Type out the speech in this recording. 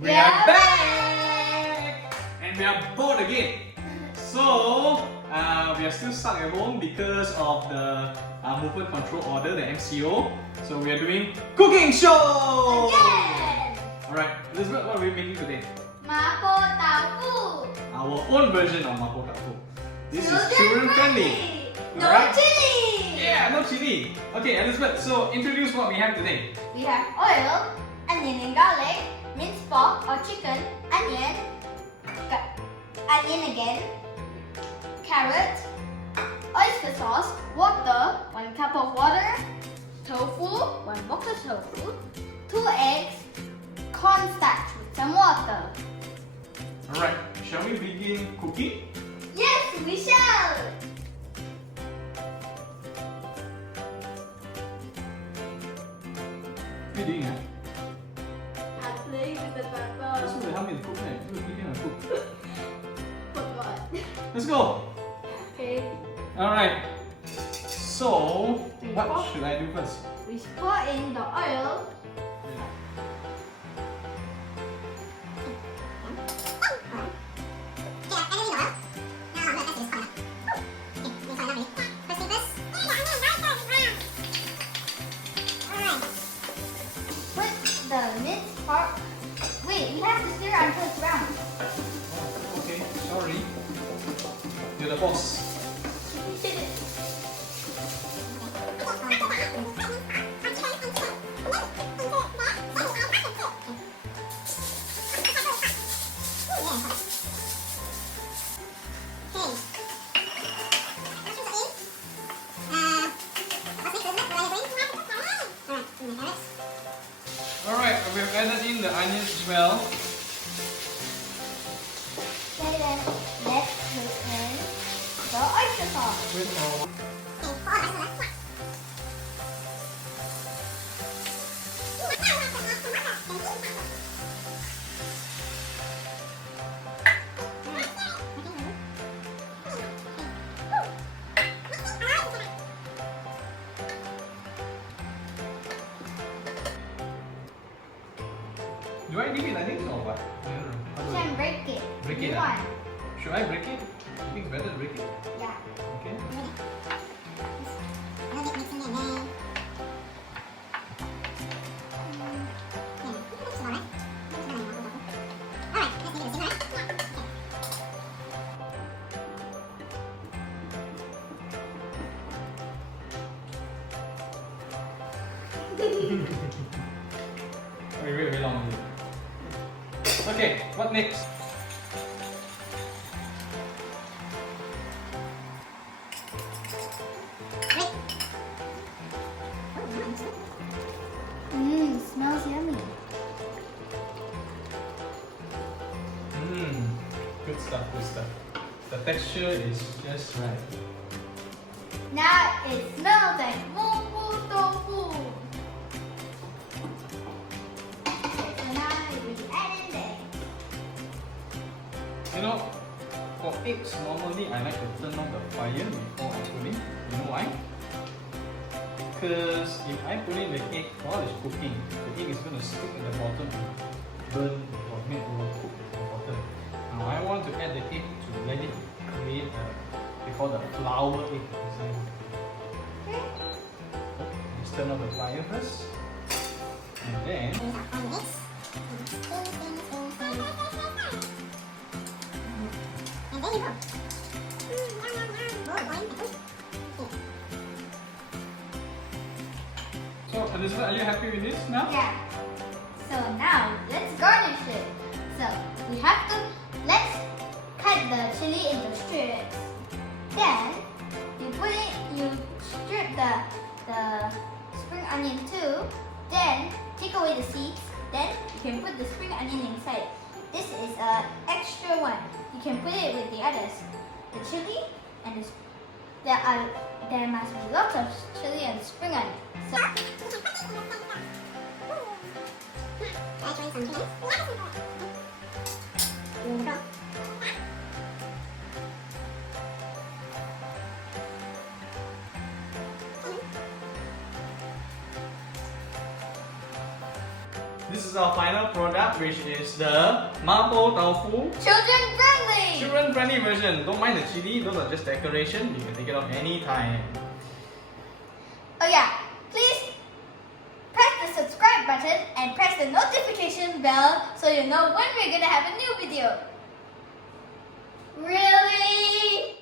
We are back! And we are bored again. So, we are still stuck at home because of the movement control order, the MCO. So we are doing cooking show! Again! Alright, Elizabeth, what are we making today? Mapo Tofu! Our own version of Mapo Tofu. This is Children children friendly. No Alright? chili! Yeah, no chili. Okay, Elizabeth, so introduce what we have today. We have oil, onion and garlic, minced pork or chicken, onion again, carrot, oyster sauce, water, 1 cup of water, tofu, 1 box of tofu, 2 eggs, cornstarch with some water. Alright, shall we begin cooking? Yes, we shall! What are you doing? I'm playing with the pepper. That's what help me to cook, man. You're going to cook. Put what? Let's go! Okay. Alright. So, what should I do first? We pour in the oil. Put the minced pork. Wait, we have to stir until it's brown. Oh, okay, sorry. You're the boss. Alright, we've added in the onions as well. Okay, then let's put in the oyster sauce. With do I leave it like this or what? I don't know. How do You I- can break it. Break You it, want? Should I break it? I think it's better to break it. Yeah. Okay. Very long. Okay, what next? Smells yummy. Good stuff, good stuff. The texture is just right. Now it smells like Mapo Tofu. Okay, so now we add in the egg. You know, for eggs, normally I like to turn on the fire before I put in. You know why? Because if I put in the egg while it's cooking, the egg is going to stick at the bottom and burn or make overcook at the bottom. Now I want to add the egg to let it create a, they call the flour egg design. Okay. Just turn off the fire first. And then so Elizabeth, are you happy with this now? Yeah. So now let's garnish it. So we have to let's cut the chili into strips. Then you strip the spring onion too. Then take away the seeds. Then you can put the spring onion inside. This is a extra one. You can put it with the others. The chili and there must be lots of chili and spring onion. So this is our final product, which is the Mapo Tofu. Children friendly. Children friendly version. Don't mind the chili, those are just decoration. You can take it off anytime. Oh yeah, please press the subscribe button and press the notification bell so you know when we're gonna have a new video. Really?